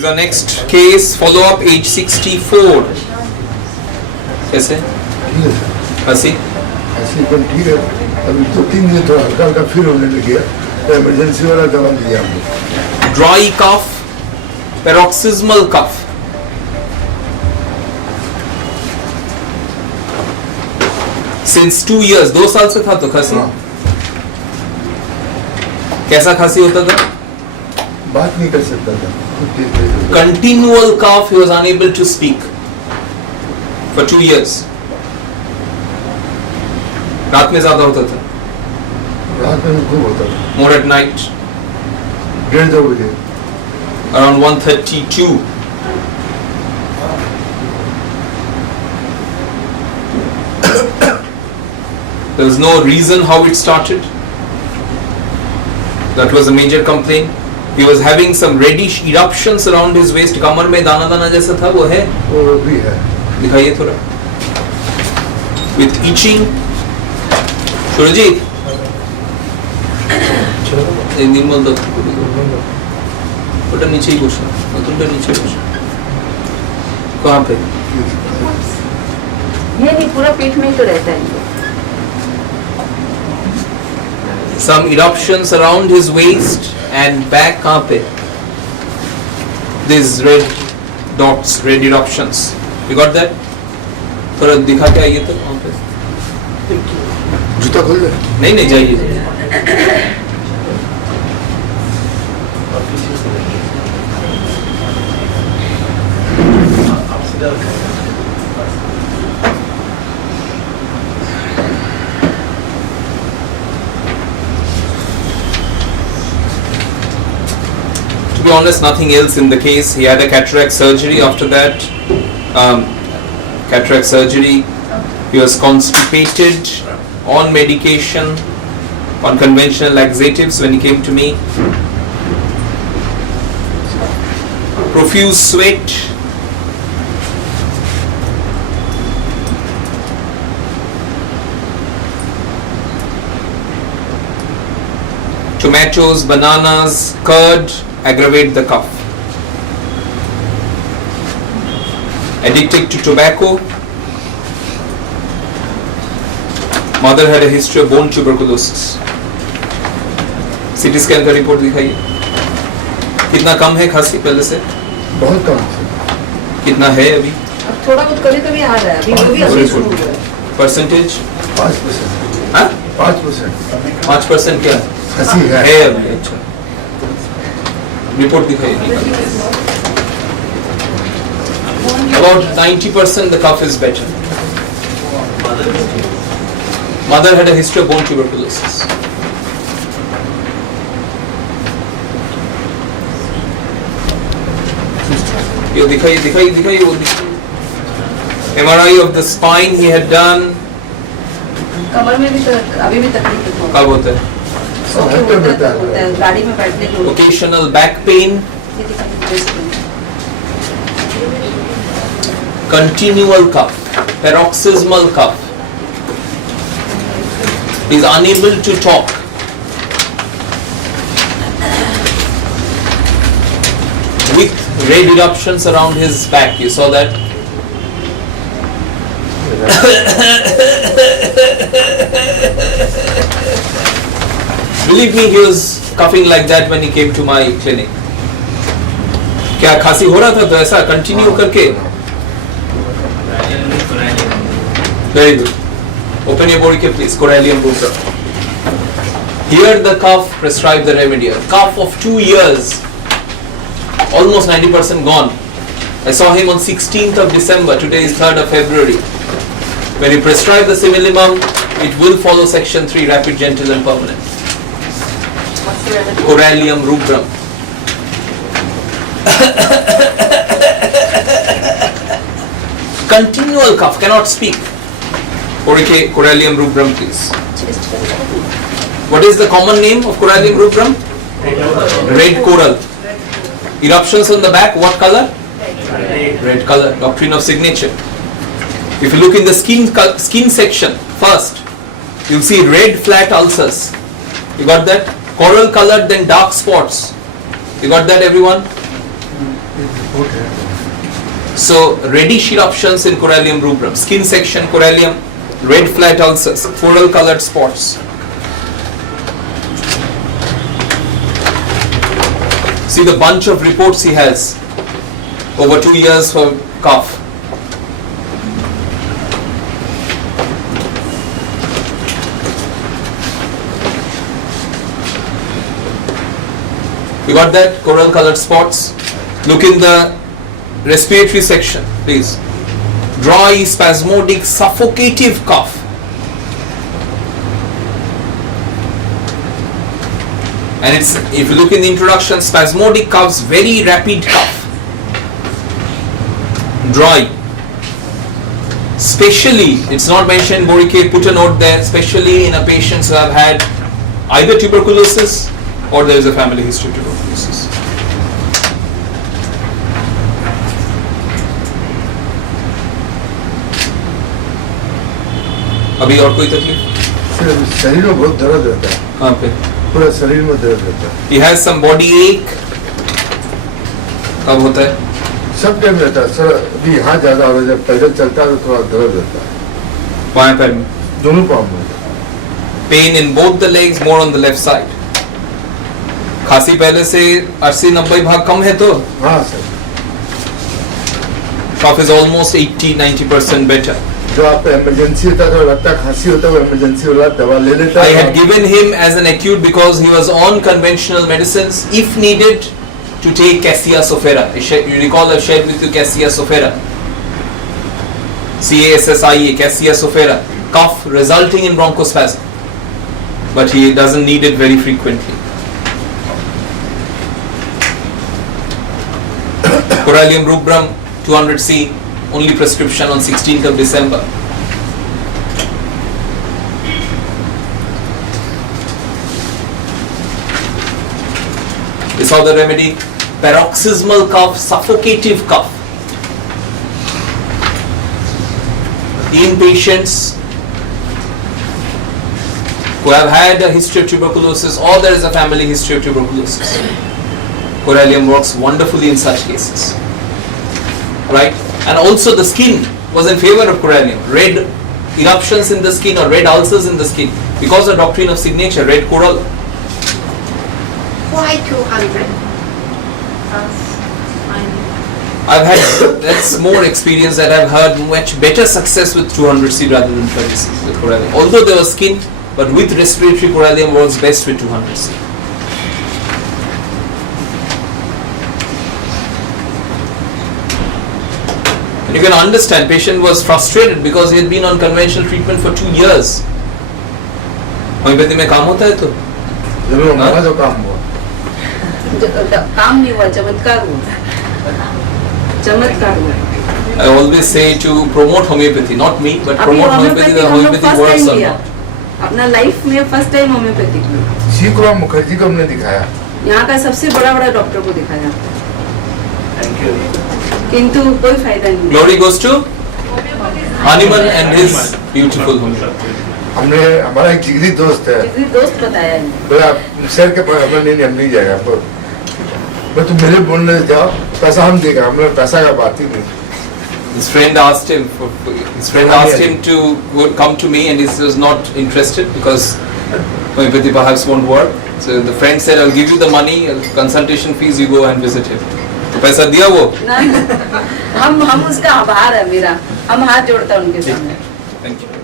is our next case. Follow up, age 64. कैसे? हंसी? हंसी पर ठीक है. अभी तो 3 दिन थोड़ा हल्का हल्का फील होने लग गया. तो इमरजेंसी वाला दवा दिया हमने. Dry cough, paroxysmal cough. Since 2 years, 2 साल से था तो खांसी. कैसा खांसी होता था? बात नहीं कर सकता था. Continual cough, he was unable to speak for 2 years. रात में ज्यादा होता था. रात में खूब होता था. More at night. 1:30 बजे. Around 1:32. There was no reason how it started. That was a major complaint. He was having some reddish eruptions around his waist. कमर में दाना दाना जैसा था, वो है? वो भी है. दिखाइए थोड़ा. With itching. सुरजीत. निर्मल दत्त को दिखाओ. ওটা নিচেই বসা. নতুনটা নিচে বসা. कहाँ पे? ये नहीं, पूरा पेट में ही तो रहता है. Some eruptions around his waist and back. कहाँ पे? These red dots, red eruptions. You got that? थोड़ा दिखा के आइए तो वहाँ पे. जूता खोल ले. नहीं नहीं जाइए. To be honest, nothing else in the case. He had a cataract surgery after that. Cataract surgery. He was constipated, on medication, on conventional laxatives when he came to me. Profuse sweat. Tomatoes, bananas, curd aggravate the cough. Addicted to tobacco. Mother had a history of bone tuberculosis. CT scan का report दिखाइए. कितना कम है खांसी पहले से? बहुत कम है. कितना है अभी? अब थोड़ा बहुत कभी कभी आ रहा है. अभी वो भी अभी शुरू हुआ है. परसेंटेज? 5%. हाँ? 5%. 5% क्या? हंसी है. है अभी. अच्छा. रिपोर्ट दिखाइए. About 90% the cough is better. Mother had a history of bone tuberculosis. ये दिखाइए वो MRI of the spine he had done. कमर में भी अभी भी तकलीफ है. कब होता है? गाड़ी में बैठने के. Occasional back pain. Continual cough, paroxysmal cough. He is unable to talk. With red eruptions around his back. You saw that? Believe me, he was coughing like that when he came to my clinic. क्या खांसी हो रहा था तो ऐसा continue करके? Very good. Open your body, please. Corallium rubrum. Here the cough, prescribe the remedy. Cough of 2 years, almost 90% gone. I saw him on 16th of December. Today is 3rd of February. When you prescribe the Similimum, it will follow section 3, rapid, gentle and permanent. Corallium rubrum. Continual cough, cannot speak. Corallium rubrum, please. What is the common name of Corallium rubrum? Red coral. Eruptions on the back, what color? Red color. Doctrine of signature. If you look in the skin section first, you'll see red flat ulcers. You got that? Coral colored, then dark spots. You got that, everyone? Okay. So reddish eruptions in corallium rubrum, skin section corallium, red flat ulcers, coral colored spots. See the bunch of reports he has over 2 years for cough. You got that? Coral colored spots. Look in the respiratory section, please. Dry, spasmodic, suffocative cough. And it's, if you look in the introduction, spasmodic coughs, very rapid cough. Dry. Especially, it's not mentioned, Borike, put a note there, especially in a patients who have had either tuberculosis or there is a family history of tuberculosis. अभी और कोई तकलीफ? शरीर में बहुत दर्द रहता है, कहाँ पे? पूरा शरीर में दर्द रहता है। He has some body ache. कब होता है? सब टाइम रहता है सर। अभी यहाँ ज्यादा हो रहा है, जब पैदल चलता है तो थोड़ा दर्द रहता है बाएं पैर में. दोनों पाँव में। Pain in both the legs, more on the left side. खांसी पहले से 80-90 भाग कम है तो? हाँ sir. Cough is almost 80-90% better. जो आप इमरजेंसी होता है तो लगता है खांसी होता है, वो इमरजेंसी वाला दवा ले लेता I है। had given him as an acute because he was on conventional medicines. If needed, to take Cassia sophera. You recall I shared with you Cassia sophera. CASSIA, Cassia sophera. Cough resulting in bronchospasm. But he doesn't need it very frequently. Corallium rubrum 200C, only prescription on 16th of December. We saw the remedy, paroxysmal cough, suffocative cough. In patients who have had a history of tuberculosis or there is a family history of tuberculosis, corallium works wonderfully in such cases. Right? And also the skin was in favor of corallium. Red eruptions in the skin or red ulcers in the skin because of doctrine of signature, red coral. Why 200? I've had that's more experience that I've heard much better success with 200C rather than 30C with corallium. Although there was skin, but with respiratory corallium works best with 200C. And you can understand, patient was frustrated because he had been on conventional treatment for 2 years. Homeopathy में काम होता है तो? जरूर हमारा जो काम हुआ। काम नहीं हुआ, चमत्कार हुआ। चमत्कार हुआ। I always say to promote homeopathy, not me, but अभी promote homeopathy. The हम लोग homeopathy first works time or किया। not. अपना लाइफ में फर्स्ट टाइम होम्योपैथिक में। शिवकुमार मुखर्जी को हमने दिखाया। यहाँ का सबसे बड़ा डॉक्टर को दिखाया। किंतु कोई फायदा नहीं। Glory goes to Hahnemann and his beautiful homeopathy. हमने हमारा एक जिगरी दोस्त है। जिगरी दोस्त बताया है। बोला सर के पास हम नहीं जाएगा पर तुम मेरे बोलने जाओ, पैसा हम देगा, हम लोग पैसा का बात ही नहीं। His friend asked him to come to me and he was not interested because homeopathy perhaps won't work. So the friend said, I'll give you the money, consultation fees, you go and visit him. तो पैसा दिया वो? हम उसका आभार है मेरा, हम हाथ जोड़ता उनके सामने। Thank you.